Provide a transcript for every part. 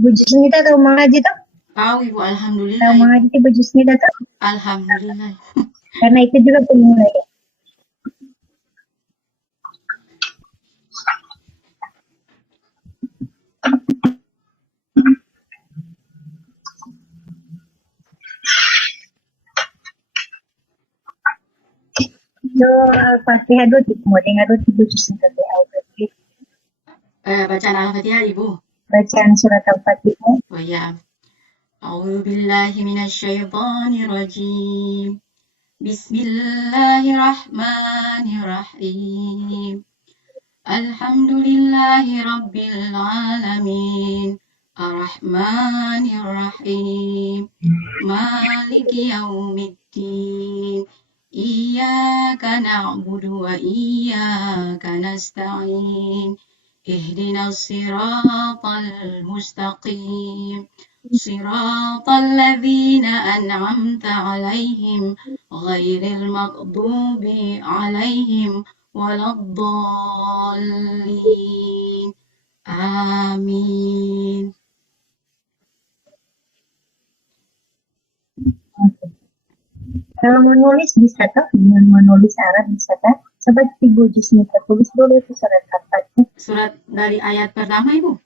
Bu Jusnita tahu mengaji tuh? Tahu Ibu, Tahu alhamdulillah. mengaji Bu Jusnita tuh? Alhamdulillah. Karena itu juga pemula ya. So, Al-Fatihah dulu, mau dengar dulu Bu Jusnita tuh Al-Fatihah. Bacaan Al-Fatihah Ibu. Bacaan surat Al-Fatihah. Oh ya. A'udzu billahi minasyaitonir rajim. Bismillahirrahmanirrahim. Alhamdulillahi rabbil alamin. Ar-Rahmanir-Rahim. Maliki yaumiddin. Iyyaka na'budu wa iyyaka nasta'in. Ihdinas siratal mustaqim. Siratal ladzina an'amta 'alaihim ghairil maghdubi 'alaihim waladdallin. Amin. Kalau menulis bisa tak? Dengan menulis Arab bisa tak? Coba Ibu Jusnita tulis dulu itu surat Al-Fatihah. Surat dari ayat pertama Ibu?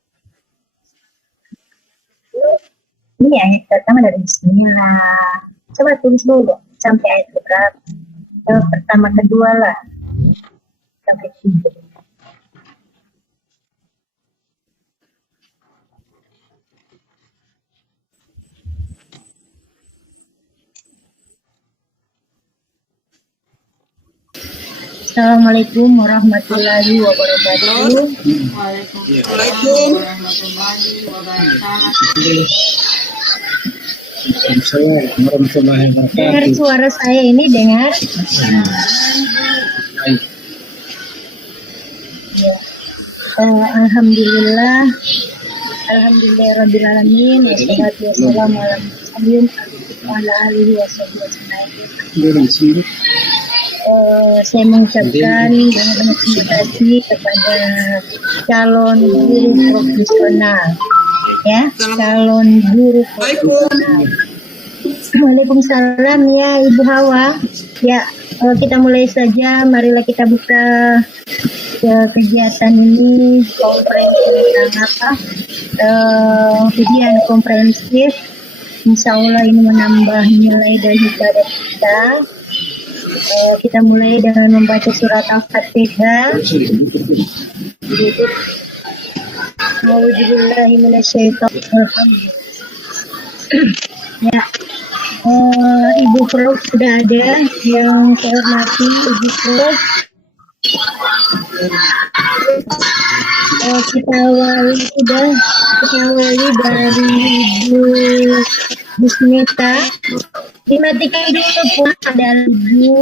Ini ayat pertama dari Bismillah. Coba tulis dulu sampai ayat berapa? Pertama kedua lah. Sampai 3. Assalamualaikum warahmatullahi wabarakatuh. Waalaikumsalam warahmatullahi wabarakatuh. Dengar suara saya ini, dengar? Ya. Alhamdulillah. Alhamdulillah alamin. Wassalatu wassalamu ala mursalin wa ala alihi wasallam. Saya mengucapkan banyak terima kasih kepada calon guru profesional, ya, calon guru profesional. Waalaikumsalam ya Ibu Hawa. Ya, kita mulai saja. Marilah kita buka kegiatan ini, konferensi tentang apa? Ujian komprehensif. Insya Allah ini menambah nilai dan ibadah kita. Kita mulai dengan membaca surat Al-Fatihah. A'udzubillahi minasyaitonirrajim. Ya, Ibu Prof sudah ada, yang saya hormati Ibu Prof. Kita awali dari Ibu Jusnita. Dimatikan dulu pun ada Ibu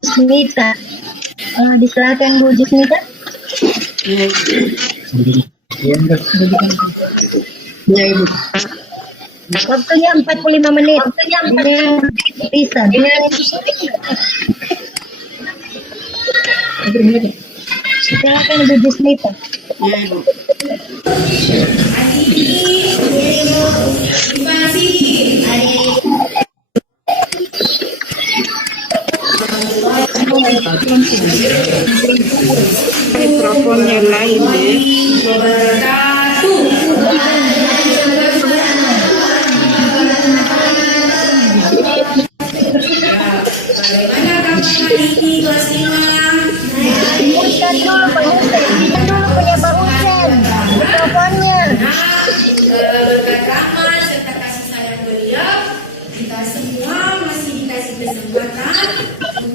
Jusnita. Disilakan Bu Jusnita. Ya, Ibu. Waktunya 45 menit. Bisa. Silakan Bu Jusnita. Ya, Ibu. Mikrofonnya lain deh. Berkat rahmat serta kasih sayang beliau, kita semua masih dikasih kesempatan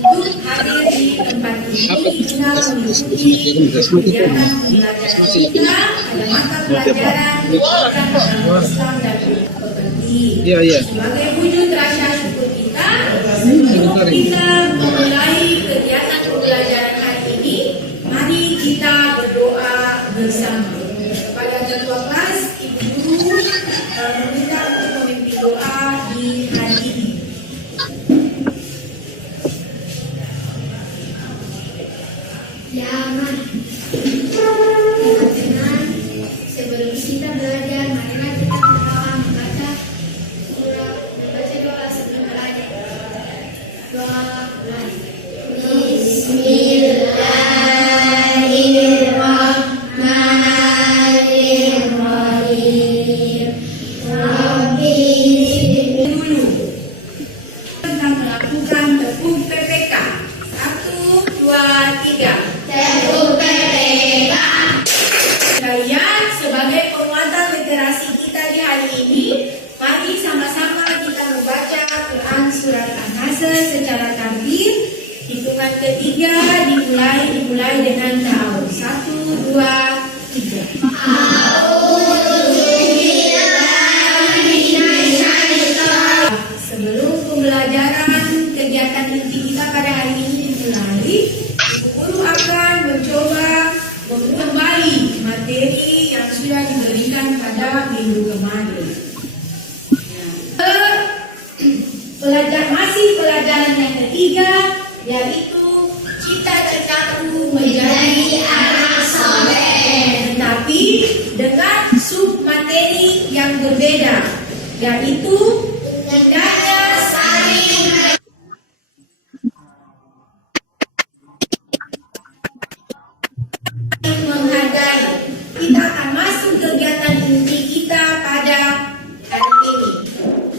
untuk hadir di tempat ini. Kita mengikuti kegiatan pembelajaran kita pada mata pelajaran agama Islam dan pekerti. Sebagai wujud rasa syukur kita, sebelum kita memulai kegiatan pembelajaran hari ini, mari kita berdoa bersama. Kepada ketua kelas, Ibu Guru, meminta untuk memimpin doa di hari ini. Ya aman. Dengan kita belajar, marilah kita berdoa membaca surah, membaca doa sebelum belajar. Doa mulai. Bismillahirrahmanirrahim. Rabbi dulu tentang melakukan tepung PPK. 1, 2, 3. Tepung PPK. Kalian sebagai penguatan literasi kita di hari ini, mari sama-sama kita membaca Quran surat An-Nasr secara tartil. Hitungan ketiga dimulai dengan ta'awud. 1, 2, 3. Sebelum pembelajaran kegiatan inti kita pada hari ini dimulai, Ibu Guru akan mencoba kembali materi yang sudah diberikan pada minggu kemarin. Pelajaran yang ketiga, yaitu cita-citaku menjadi anak soleh, tetapi dengan sub materi yang berbeda, yaitu hendaknya saling menghargai. Kita akan masuk kegiatan inti kita pada hari ini.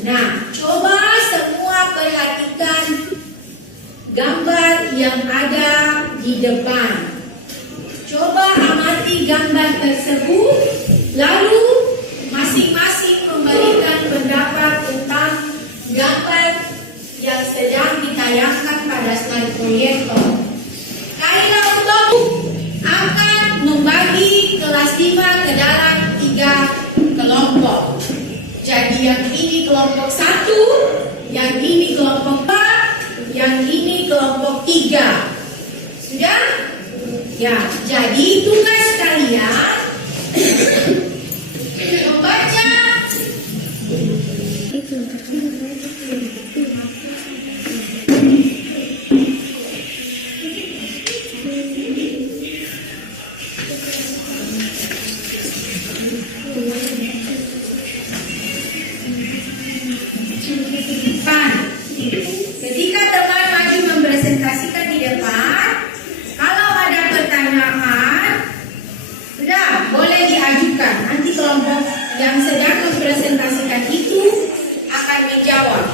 Nah, coba semua perhatikan gambar yang ada di depan. Coba amati gambar tersebut, lalu masing-masing memberikan pendapat tentang gambar yang sedang ditayangkan pada slide proyektor. Kaila Utama akan membagi kelas 5 ke dalam 3 kelompok. Jadi yang ini kelompok 1, yang ini kelompok 4, yang ini kelompok 3. Sudah? Ya, jadi tugas kalian membaca ketika teman maju mempresentasikan di depan, kalau ada pertanyaan, sudah boleh diajukan. Nanti kelompok yang sedang mempresentasikan itu akan menjawab.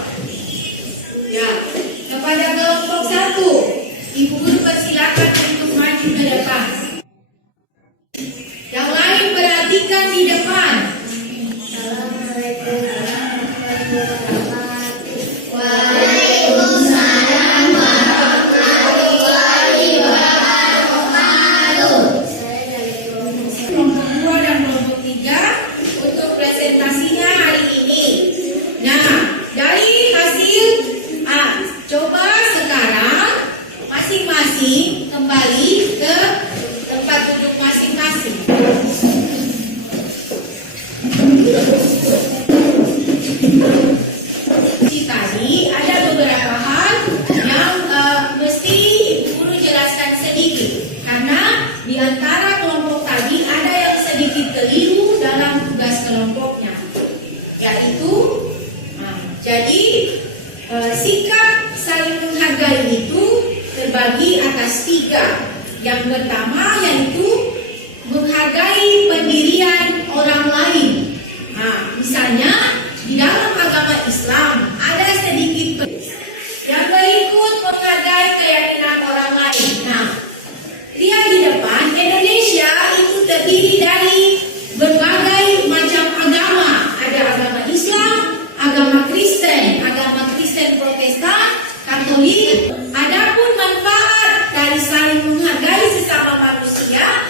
Ya, kepada kelompok 1, Ibu Guru persilakan untuk maju ke depan. Yang lain perhatikan di depan. Assalamualaikum warahmatullahi wabarakatuh. Waalaikumsalam warahmatullahi wabarakatuh. Saya dari kelompok 2 dan kelompok 3 untuk presentasinya hari ini. Nah, dari hasil coba sekarang masing-masing kembali ke tempat duduk masing-masing. Tadi ada beberapa hal yang mesti Ibu Guru jelaskan sedikit, karena di antara kelompok tadi ada yang sedikit keliru dalam tugas kelompoknya, yaitu jadi sikap saling menghargai itu terbagi atas 3. Yang pertama yaitu menghargai pendirian orang lain. Misalnya di dalam agama Islam ada sedikit yang berikut menghargai keyakinan orang lain. Nah, lihat di depan, Indonesia itu terdiri dari berbagai macam agama. Ada agama Islam, agama Kristen Protestan, Katolik. Adapun manfaat dari saling menghargai sesama manusia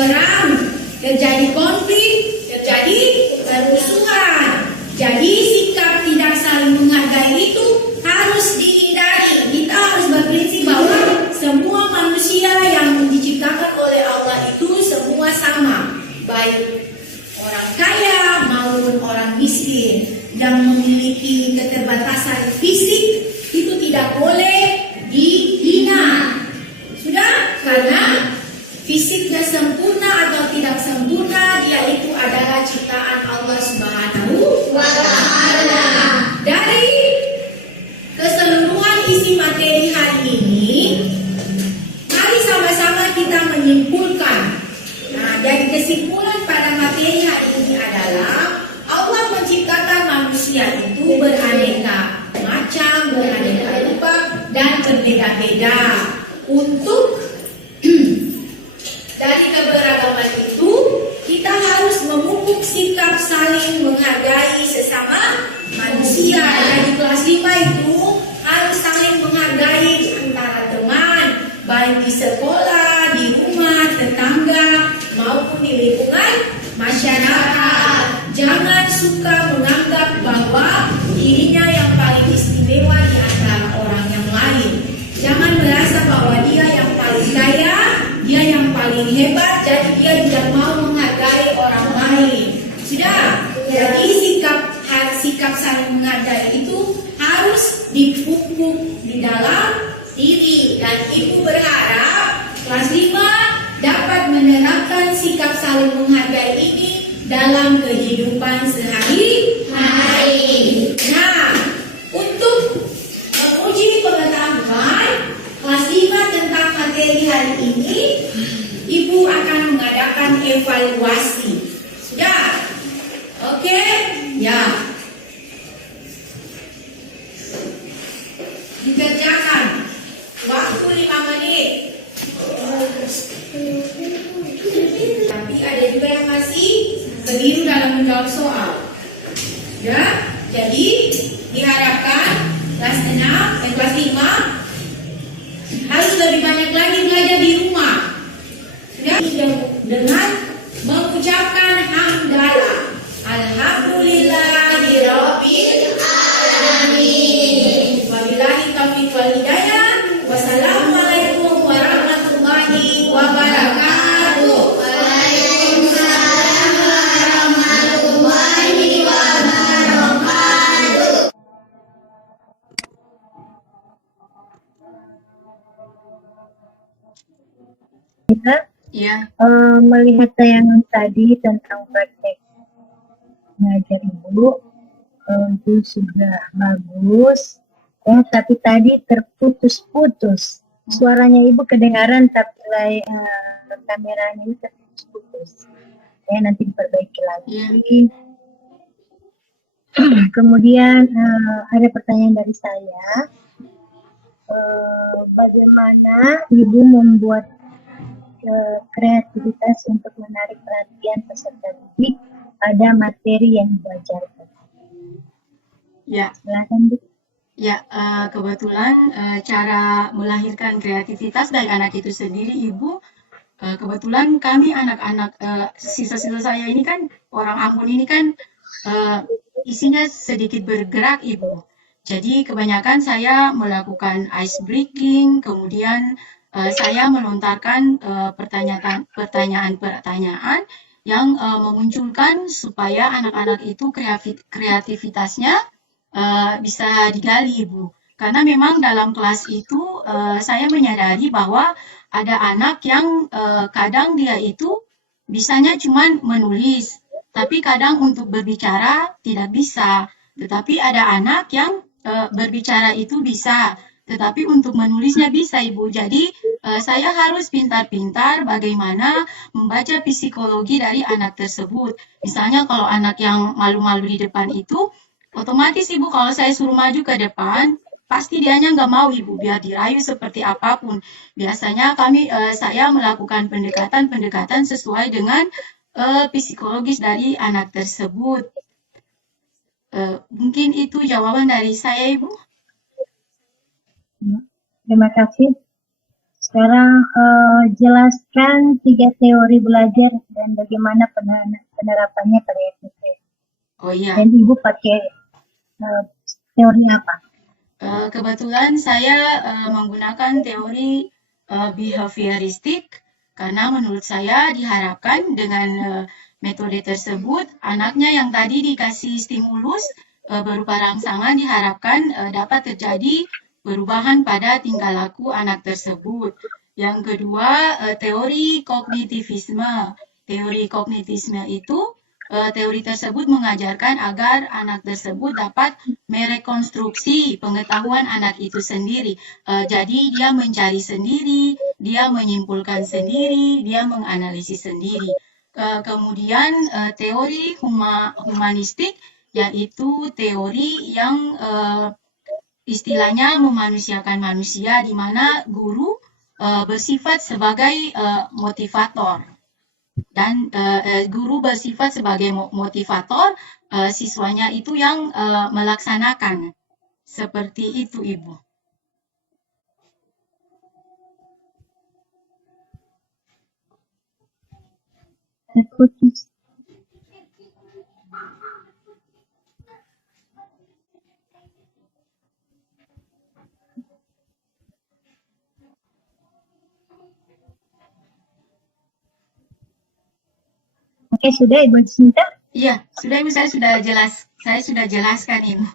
perang, terjadi konflik, terjadi kerusuhan. Jadi sikap tidak saling menghargai itu harus dihindari. Kita harus berprinsip bahwa semua manusia yang diciptakan oleh Allah itu semua sama, baik orang kaya maupun orang miskin yang memiliki keterbatasan fisik itu tidak boleh dihina. Sudah, karena fisiknya sempurna atau tidak sempurna, dia itu adalah ciptaan Allah Subhanahu wa Ta'ala. Dari keseluruhan isi materi hari ini, mari sama-sama kita menyimpulkan. Nah, dari kesimpulan pada materi hari ini adalah Allah menciptakan manusia itu beraneka macam, beraneka rupa, dan berbeda-beda. Untuk dari keberagaman itu, kita harus memupuk sikap saling menghargai sesama manusia. Jadi kelas 5 itu harus saling menghargai antara teman, baik di sekolah, di rumah, tetangga, maupun di lingkungan masyarakat. Jangan suka menganggap bahwa dirinya yang paling istimewa di antara orang yang lain. Jangan merasa bahwa dia yang paling kaya, dia yang paling hebat, jadi dia tidak mau menghargai orang lain. Sudah, jadi sikap saling menghargai itu harus dipupuk di dalam diri. Dan ibu berharap kelas 5 dapat menerapkan sikap saling menghargai ini dalam kehidupan sehari-hari. Nah, untuk menguji pengetahuan kelas 5 tentang materi hari ini, ibu akan mengadakan evaluasi. Sudah? Oke? Ya. Dikerjakan. Waktu 5 menit. Tapi ada juga yang masih keliru dalam menjawab soal. Ya? Jadi, diharapkan kelas 6 dan kelas 5 harus lebih banyak lagi belajar di rumah. Ya, dengan mengucapkan hamdalah. Alhamdulillahirabbil alamin. Wabillahi taufiq wal hidayah. Wassalamualaikum warahmatullahi wabarakatuh. Waalaikumsalam warahmatullahi wabarakatuh. Kita Ya, melihat tayangan tadi tentang praktek ngajar ibu, itu sudah bagus, tapi tadi terputus-putus. Suaranya ibu kedengaran, tapi kameranya itu terputus-putus. Nanti diperbaiki lagi. Kemudian ada pertanyaan dari saya, bagaimana ibu membuat kreativitas untuk menarik perhatian peserta didik pada materi yang diajarkan? ya, Silakan, Bu. ya. Kebetulan cara melahirkan kreativitas dari anak itu sendiri, ibu. Kebetulan kami anak-anak sisa-sisa saya ini kan orang Ambon ini kan isinya sedikit bergerak, ibu. Jadi kebanyakan saya melakukan ice breaking, kemudian saya melontarkan pertanyaan-pertanyaan yang memunculkan supaya anak-anak itu kreativitasnya bisa digali, Ibu. Karena memang dalam kelas itu saya menyadari bahwa ada anak yang kadang dia itu bisanya cuma menulis, tapi kadang untuk berbicara tidak bisa. Tetapi ada anak yang berbicara itu bisa, tetapi untuk menulisnya bisa, Ibu. Jadi saya harus pintar-pintar bagaimana membaca psikologi dari anak tersebut. Misalnya kalau anak yang malu-malu di depan itu, otomatis Ibu kalau saya suruh maju ke depan, pasti dianya nggak mau, Ibu, biar dirayu seperti apapun. Biasanya saya melakukan pendekatan sesuai dengan psikologis dari anak tersebut. Mungkin itu jawaban dari saya, Ibu. Terima kasih. Sekarang jelaskan 3 teori belajar dan bagaimana penerapannya pada SPP. Oh iya. Dan Ibu pakai teori apa? Kebetulan saya menggunakan teori behavioristik karena menurut saya diharapkan dengan metode tersebut anaknya yang tadi dikasih stimulus berupa rangsangan diharapkan dapat terjadi perubahan pada tingkah laku anak tersebut. Yang kedua, teori kognitivisme. Teori kognitivisme itu teori tersebut mengajarkan agar anak tersebut dapat merekonstruksi pengetahuan anak itu sendiri. Jadi dia mencari sendiri, dia menyimpulkan sendiri, dia menganalisis sendiri. Kemudian teori humanistik yaitu teori yang istilahnya memanusiakan manusia di mana guru bersifat sebagai motivator. Dan guru bersifat sebagai motivator, siswanya itu yang melaksanakan. Seperti itu, Ibu. Oke, sudah Ibu Sinta? Iya, sudah Ibu, saya sudah jelaskan Ibu.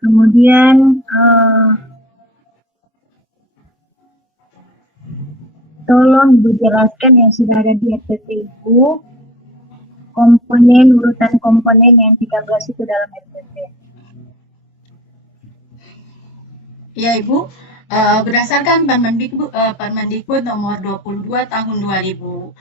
Kemudian tolong Ibu jelaskan yang sudah ada di SPP Ibu, urutan komponen yang 13 itu dalam SPP. Ya Ibu, berdasarkan Permendikbud nomor 22 tahun 2016,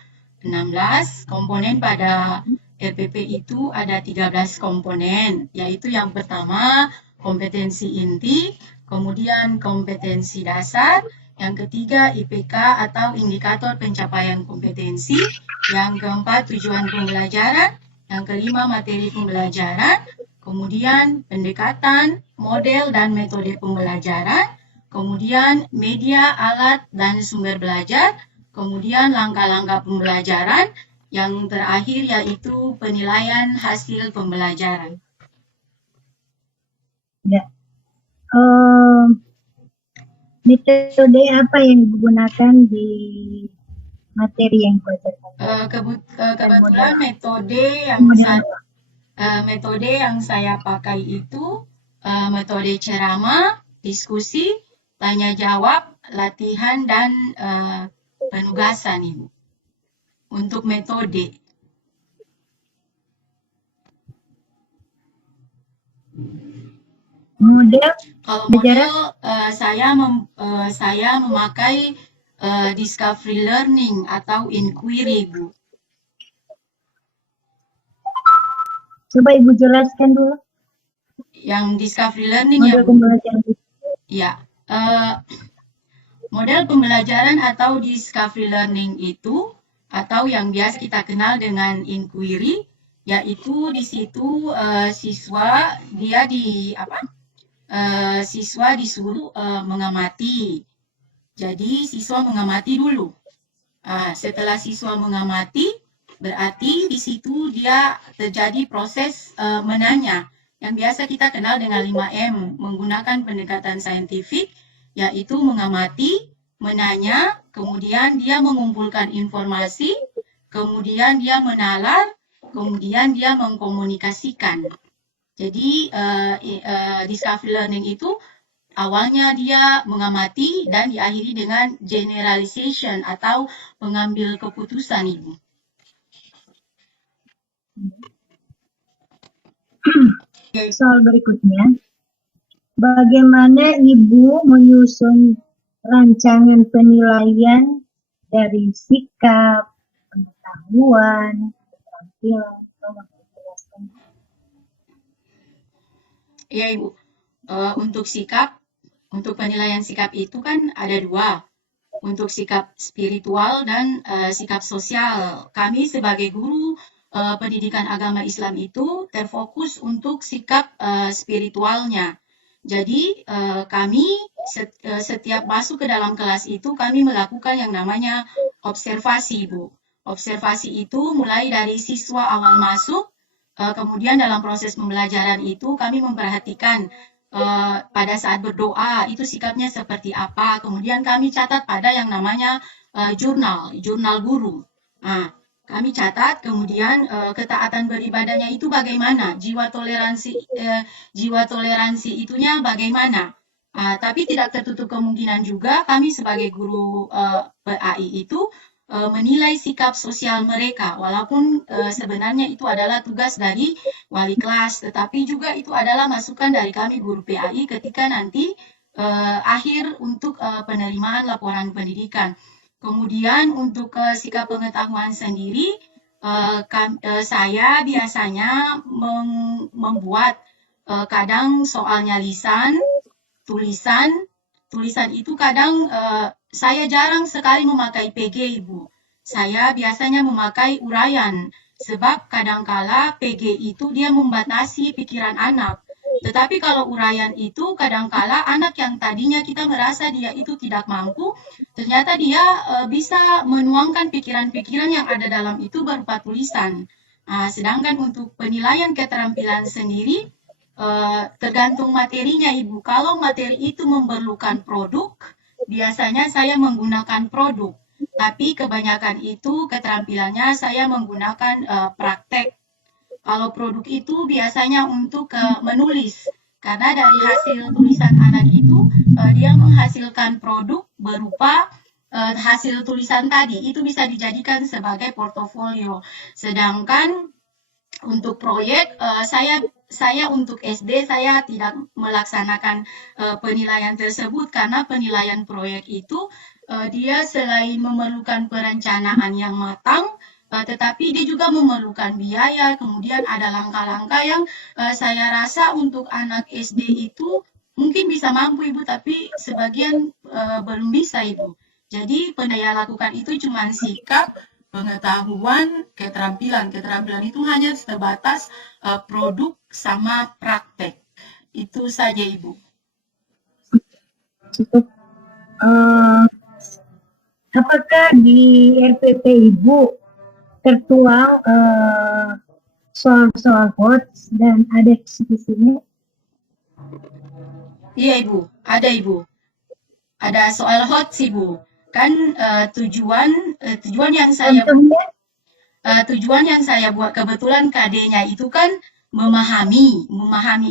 komponen pada RPP itu ada 13 komponen, yaitu yang pertama kompetensi inti, kemudian kompetensi dasar, yang ketiga IPK atau indikator pencapaian kompetensi, yang keempat tujuan pembelajaran, yang kelima materi pembelajaran, kemudian pendekatan, model dan metode pembelajaran, kemudian media, alat, dan sumber belajar, kemudian langkah-langkah pembelajaran, yang terakhir yaitu penilaian hasil pembelajaran. Ya. Metode apa yang digunakan di materi yang diajarkan? Kebetulan metode yang saya pakai itu metode ceramah, diskusi, tanya jawab, latihan, dan penugasan Ibu. Untuk metode. Model? Kalau model saya memakai discovery learning atau inquiry, Bu. Coba Ibu jelaskan dulu. Yang discovery learning model ya, Bu. Pembelajaran. Ya, model pembelajaran atau discovery learning itu atau yang biasa kita kenal dengan inquiry, yaitu di situ siswa disuruh mengamati. Jadi siswa mengamati dulu. Setelah siswa mengamati, berarti di situ dia terjadi proses menanya yang biasa kita kenal dengan 5M menggunakan pendekatan saintifik, yaitu mengamati, menanya, kemudian dia mengumpulkan informasi, kemudian dia menalar, kemudian dia mengkomunikasikan. Jadi discovery learning itu awalnya dia mengamati dan diakhiri dengan generalization atau mengambil keputusan Ibu. Soal berikutnya, bagaimana Ibu menyusun rancangan penilaian dari sikap, pengetahuan, keterampilan? Ya Ibu, untuk penilaian sikap itu kan ada dua, untuk sikap spiritual dan sikap sosial. Kami sebagai guru pendidikan agama Islam itu terfokus untuk sikap spiritualnya. Jadi kami setiap masuk ke dalam kelas itu kami melakukan yang namanya observasi, Bu. Observasi itu mulai dari siswa awal masuk, kemudian dalam proses pembelajaran itu kami memperhatikan pada saat berdoa itu sikapnya seperti apa. Kemudian kami catat pada yang namanya jurnal guru. Nah, kami catat kemudian ketaatan beribadahnya itu bagaimana, jiwa toleransi itunya bagaimana. Tapi tidak tertutup kemungkinan juga kami sebagai guru PAI itu menilai sikap sosial mereka, walaupun sebenarnya itu adalah tugas dari wali kelas, tetapi juga itu adalah masukan dari kami guru PAI ketika nanti akhir untuk penerimaan laporan pendidikan. Kemudian untuk sikap pengetahuan sendiri, saya biasanya membuat kadang soalnya lisan, tulisan itu kadang saya jarang sekali memakai PG, Ibu. Saya biasanya memakai uraian, sebab kadangkala PG itu dia membatasi pikiran anak. Tetapi kalau uraian itu kadangkala anak yang tadinya kita merasa dia itu tidak mampu, ternyata dia bisa menuangkan pikiran-pikiran yang ada dalam itu berupa tulisan. Sedangkan untuk penilaian keterampilan sendiri, tergantung materinya, Ibu. Kalau materi itu memerlukan produk, biasanya saya menggunakan produk. Tapi kebanyakan itu keterampilannya saya menggunakan praktek. Kalau produk itu biasanya untuk menulis, karena dari hasil tulisan anak itu dia menghasilkan produk berupa hasil tulisan tadi. Itu bisa dijadikan sebagai portofolio. Sedangkan untuk proyek saya untuk SD saya tidak melaksanakan penilaian tersebut karena penilaian proyek itu dia selain memerlukan perencanaan yang matang, tetapi dia juga memerlukan biaya. Kemudian ada langkah-langkah yang saya rasa untuk anak SD itu mungkin bisa mampu, Ibu, tapi sebagian belum bisa, Ibu. Jadi penilaian lakukan itu cuma sikap, pengetahuan, keterampilan. Keterampilan itu hanya terbatas produk sama praktek. Itu saja, Ibu. Cukup. Apakah di RPP Ibu tertuang soal-soal HOTS dan ada diskusinya? Iya, Ibu. Ada, Ibu. Ada soal HOTS, Ibu. Kan tujuan yang saya tujuan yang saya buat kebetulan KD-nya itu kan memahami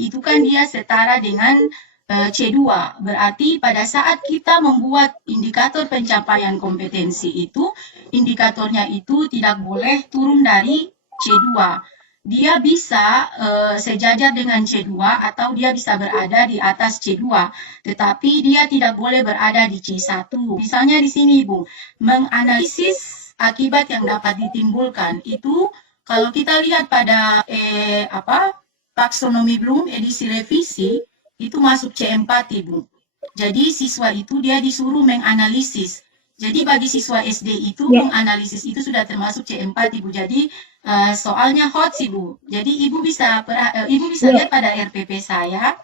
itu kan dia setara dengan C2. Berarti pada saat kita membuat indikator pencapaian kompetensi itu, indikatornya itu tidak boleh turun dari C2. Dia bisa sejajar dengan C2 atau dia bisa berada di atas C2, tetapi dia tidak boleh berada di C1. Misalnya di sini, Ibu, menganalisis akibat yang dapat ditimbulkan itu kalau kita lihat pada taksonomi Bloom edisi revisi itu masuk C4, Ibu. Jadi siswa itu dia disuruh menganalisis. Jadi bagi siswa SD itu menganalisis itu sudah termasuk C4, Ibu. Jadi soalnya HOTS, Ibu. Jadi Ibu bisa lihat pada RPP saya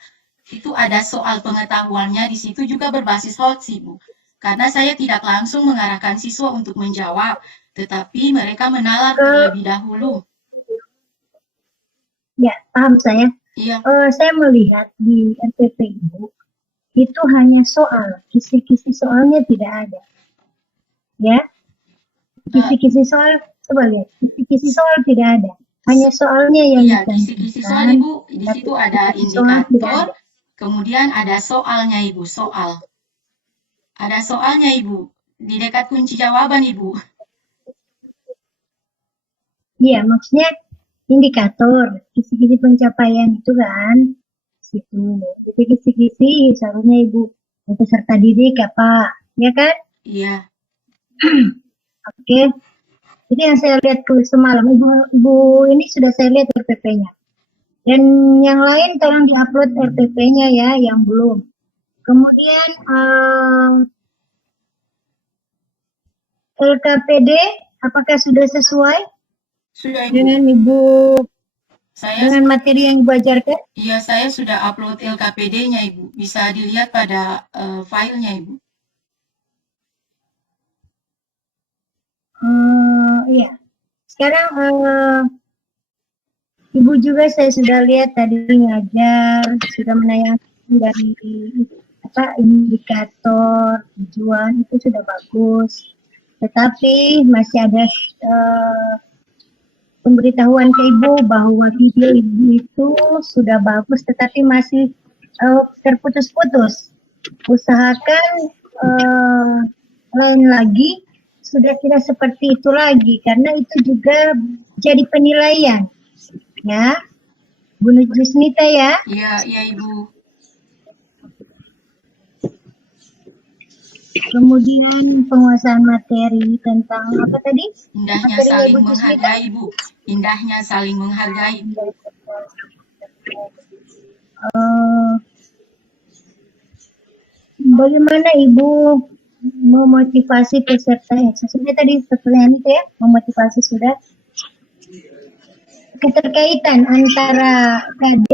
itu ada soal pengetahuannya di situ juga berbasis HOTS, Ibu. Karena saya tidak langsung mengarahkan siswa untuk menjawab, tetapi mereka menalar terlebih dahulu. Ya, paham saya. Iya. Saya melihat di RPP Ibu itu hanya soal, kisi-kisi soalnya tidak ada. Ya, kisi-kisi soal, coba lihat, kisi-kisi soal tidak ada. Hanya soalnya yang kisi-kisi soal, Ibu. Di situ ada indikator, kemudian ada soalnya, Ibu, soal. Ada soalnya, Ibu, di dekat kunci jawaban, Ibu. Iya, maksudnya indikator, kisi-kisi pencapaian itu kan, situ. Jadi kisi-kisi seharusnya Ibu peserta didik apa, ya kan? Iya. Oke. Jadi yang saya lihat semalam, Ibu ini sudah saya lihat RPP-nya. Dan yang lain tolong diupload RPP-nya ya, yang belum. Kemudian LKPD apakah sudah sesuai Sudah, Ibu. dengan Ibu Saya dengan materi yang Ibu ajarkan? Iya, saya sudah upload LKPD-nya, Ibu. Bisa dilihat pada filenya, Ibu. Iya. Sekarang Ibu juga saya sudah lihat tadi ngajar, sudah menayangkan dari indikator tujuan itu sudah bagus. Tetapi masih ada pemberitahuan ke Ibu bahwa video Ibu itu sudah bagus, tetapi masih terputus-putus. Usahakan lain lagi sudah tidak seperti itu lagi, karena itu juga jadi penilaian, ya, Bu Jusnita ya. Iya, iya Ibu. Kemudian penguasaan materi tentang apa tadi? Indahnya Materinya saling Ibu Jusnita? menghargai, Bu. Indahnya saling menghargai. Bagaimana Ibu memotivasi peserta sudah tadi pertanyaan itu ya, memotivasi sudah. Keterkaitan antara KD,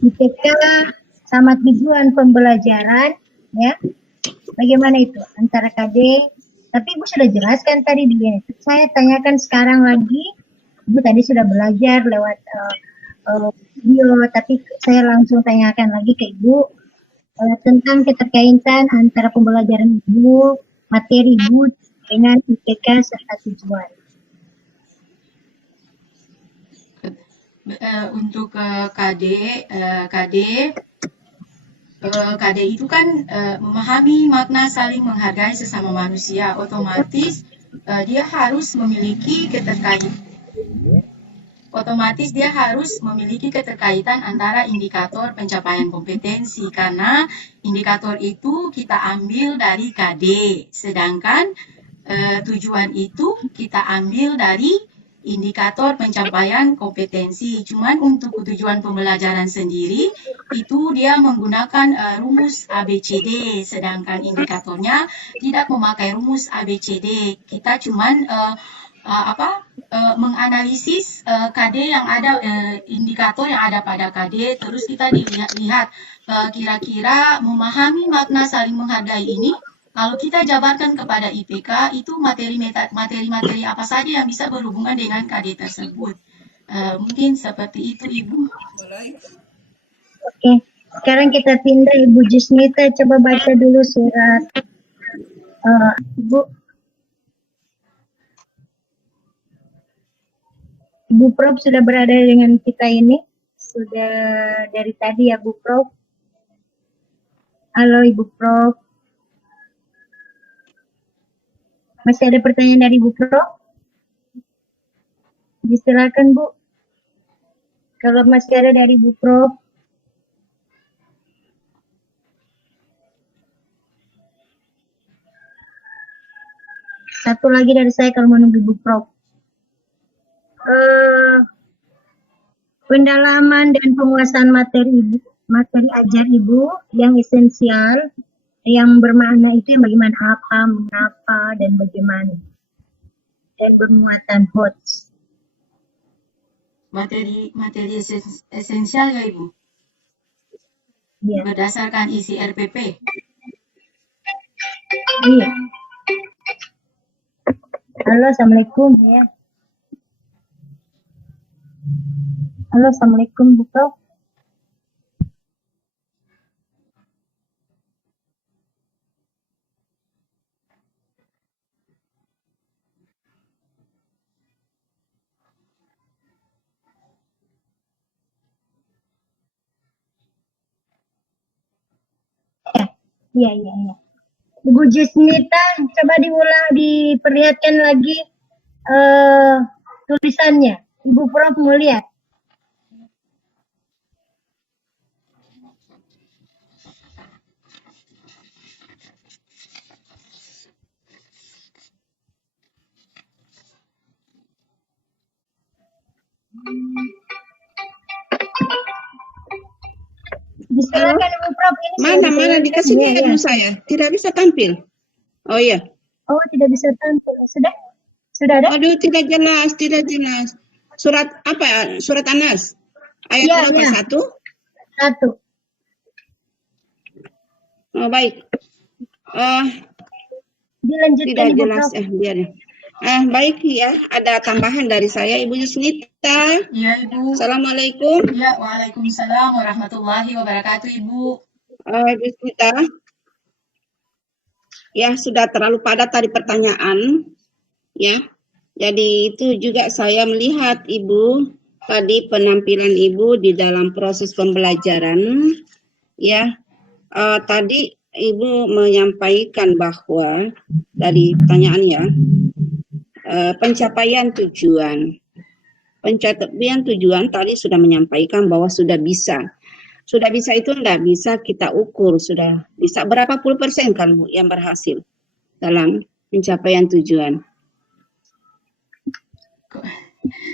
IPK, sama tujuan pembelajaran, ya. Bagaimana itu antara KD? Tapi Ibu sudah jelaskan tadi di sini. Saya tanyakan sekarang lagi. Ibu tadi sudah belajar lewat video, tapi saya langsung tanyakan lagi ke Ibu tentang keterkaitan antara pembelajaran Ibu, materi Ibu dengan IPK serta tujuan. Untuk KD itu kan memahami makna saling menghargai sesama manusia, otomatis dia harus memiliki keterkaitan antara indikator pencapaian kompetensi, karena indikator itu kita ambil dari KD, sedangkan tujuan itu kita ambil dari indikator pencapaian kompetensi. Cuman untuk tujuan pembelajaran sendiri itu dia menggunakan rumus ABCD, sedangkan indikatornya tidak memakai rumus ABCD. Kita cuman menganalisis KD yang ada, indikator yang ada pada KD, terus kita lihat kira-kira memahami makna saling menghargai ini. Kalau kita jabarkan kepada IPK, itu materi-materi apa saja yang bisa berhubungan dengan KD tersebut. Mungkin seperti itu, Ibu. Oke, sekarang kita pindah Ibu Jusnita, coba baca dulu surat. Ibu Prof sudah berada dengan kita ini, sudah dari tadi ya Bu Prof. Halo Ibu Prof. Masih ada pertanyaan dari Bu Prof? Silakan Bu. Kalau masih ada dari Bu Prof. Satu lagi dari saya kalau menunggu Bu Prof. Pendalaman dan penguasaan materi ajar Ibu yang esensial, yang bermakna itu yang bagaimana, apa, mengapa, dan bagaimana, dan bermuatan HOTS. Materi esensial ya Ibu? Iya. Berdasarkan isi RPP? Iya. Halo, Assalamualaikum ya. Halo, Assalamualaikum Bu Prof. Iya. Ibu Jusnita, coba diperlihatkan lagi tulisannya. Ibu Prof mau lihat. Silakan Ibu Prof. Ini Mana dikasih lihat dulu saya. Tidak bisa tampil. Oh iya. Oh, tidak bisa tampil. Sudah ada? Aduh, tidak jelas. Surat apa? Surat An-Nas. Ayat Ya, berapa? ya. 1? 1. Oh, baik. Dilanjutkan Tidak Ibu jelas. Prof. Biar ya. Baik ya. Ada tambahan dari saya, Ibu Yusnita. Iya, Ibu. Assalamualaikum. Ya, waalaikumsalam warahmatullahi wabarakatuh, Ibu. Ibu Yusnita. Ya, sudah terlalu padat tadi pertanyaan. Ya. Jadi itu juga saya melihat Ibu tadi penampilan Ibu di dalam proses pembelajaran. Ya. Tadi Ibu menyampaikan bahwa dari pertanyaan ya, pencapaian tujuan. Pencapaian tujuan tadi sudah menyampaikan bahwa sudah bisa. Sudah bisa itu enggak bisa kita ukur, sudah bisa berapa puluh persen kan Bu yang berhasil dalam pencapaian tujuan.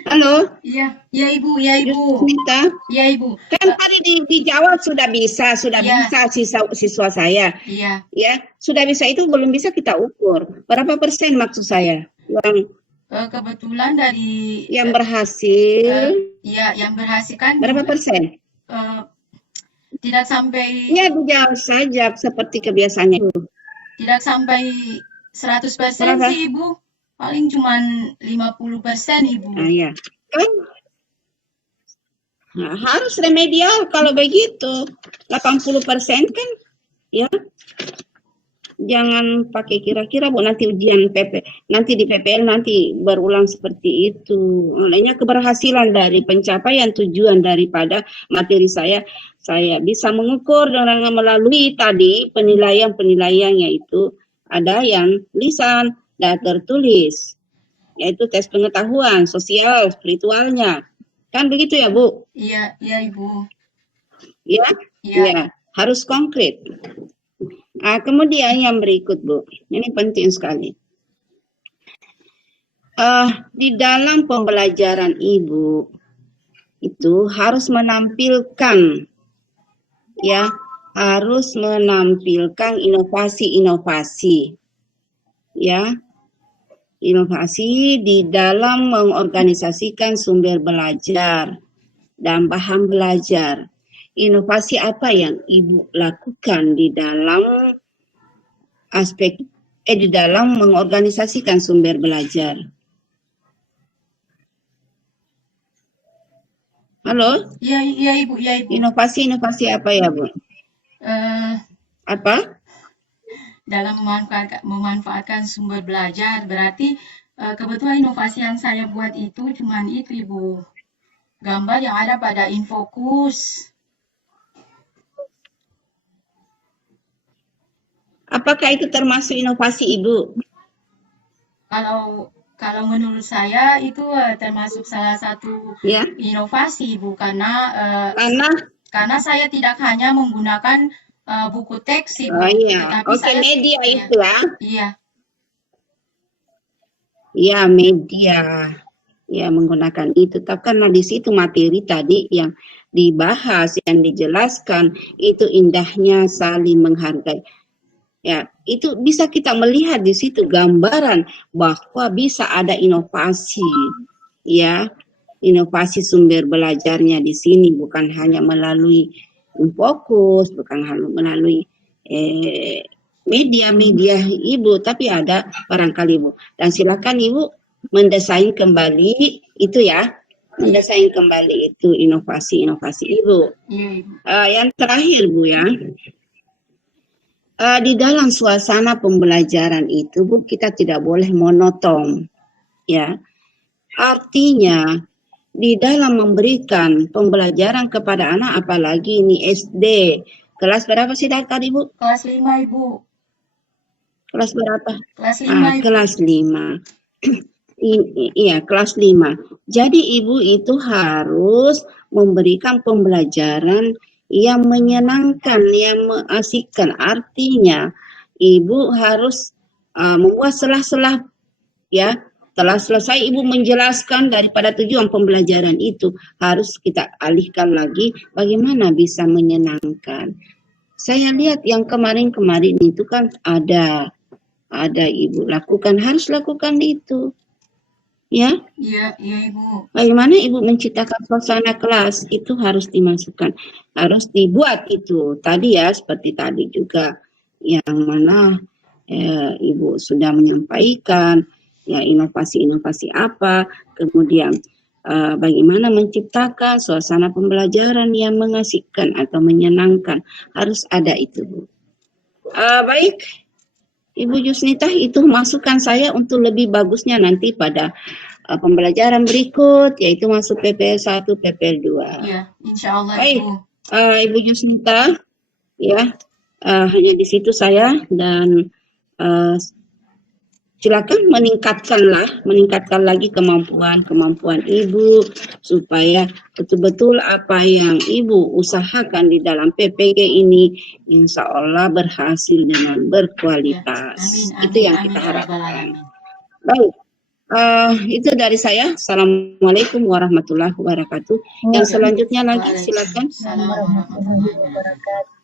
Halo, Iya, iya Ibu, iya Ibu. Yusnita. Iya Ibu. Kan tadi dijawab sudah bisa Iya. bisa siswa saya. Iya. Ya, sudah bisa itu belum bisa kita ukur. Berapa persen maksud saya? Kebetulan dari Yang berhasil iya, yang berhasil kan berapa persen? tidak sampai Ya, dijawab saja seperti kebiasaannya. tidak sampai 100% Berapa? sih Ibu. Paling cuman 50% Ibu. Ya. Kan harus remedial kalau begitu. 80% kan ya. Jangan pakai kira-kira Bu, nanti ujian nanti di PPL nanti berulang seperti itu. Makanya keberhasilan dari pencapaian tujuan daripada materi saya bisa mengukur dengan melalui tadi penilaian yaitu ada yang lisan dan tertulis, yaitu tes pengetahuan sosial spiritualnya. Kan begitu ya Bu? Iya, iya Ibu. Ya, Iya. ya, harus konkret. Kemudian yang berikut Bu, ini penting sekali. Di dalam pembelajaran Ibu itu harus menampilkan ya, harus menampilkan inovasi-inovasi ya. Inovasi di dalam mengorganisasikan sumber belajar dan bahan belajar. Inovasi apa yang Ibu lakukan di dalam aspek di dalam mengorganisasikan sumber belajar? Halo? Iya, iya Ibu, iya Ibu. Inovasi apa ya Bu? Apa? Dalam memanfaatkan sumber belajar, berarti kebetulan inovasi yang saya buat itu cuman itu Ibu. Gambar yang ada pada Infokus. Apakah itu termasuk inovasi Ibu? Kalau menurut saya itu termasuk salah satu Ya. inovasi Ibu, karena saya tidak hanya menggunakan buku teks Ibu, iya. tetapi saya media itu ya. Iya. Ya, media. Ya, menggunakan itu. Tapi karena di situ materi tadi yang dibahas, yang dijelaskan, itu indahnya saling menghargai. Ya, itu bisa kita melihat di situ gambaran bahwa bisa ada inovasi, ya, inovasi sumber belajarnya di sini bukan hanya melalui Infokus, bukan hanya melalui media-media Ibu, tapi ada barangkali Ibu. Dan silakan Ibu mendesain kembali itu ya, mendesain kembali itu inovasi-inovasi Ibu. Iya, Ibu. Yang terakhir Bu ya. Di dalam suasana pembelajaran itu Bu, kita tidak boleh monoton ya. Artinya di dalam memberikan pembelajaran kepada anak, apalagi ini SD, kelas berapa sih tadi Bu? Kelas 5 Ibu. Kelas berapa? Kelas 5 Ibu. Kelas 5. Iya, kelas 5. Jadi Ibu itu harus memberikan pembelajaran yang menyenangkan, yang mengasikkan. Artinya Ibu harus membuat selah-selah ya. Setelah selesai Ibu menjelaskan daripada tujuan pembelajaran itu, harus kita alihkan lagi bagaimana bisa menyenangkan. Saya lihat yang kemarin-kemarin itu kan ada Ibu lakukan, harus lakukan itu. Ya, Iya, Ibu. bagaimana Ibu menciptakan suasana kelas itu harus dimasukkan, harus dibuat itu. Tadi ya, seperti tadi juga yang mana Ibu sudah menyampaikan ya inovasi-inovasi apa, kemudian bagaimana menciptakan suasana pembelajaran yang mengasihkan atau menyenangkan, harus ada itu, Bu. Baik, Ibu Yusnita, itu masukan saya untuk lebih bagusnya nanti pada pembelajaran berikut, yaitu masuk PPL 1, PPL 2. Iya, insya Allah Baik, Ibu. Ibu Yusnita, ya, hanya di situ saya, dan silakan meningkatkan lagi kemampuan Ibu supaya betul-betul apa yang Ibu usahakan di dalam PPG ini insya Allah berhasil dengan berkualitas. Amin, Itu amin, yang amin, kita ya Rabbal harapkan. Alamin. Baik, itu dari saya. Assalamualaikum warahmatullahi wabarakatuh. Yang selanjutnya lagi silakan. Waalaikumsalam warahmatullahi wabarakatuh.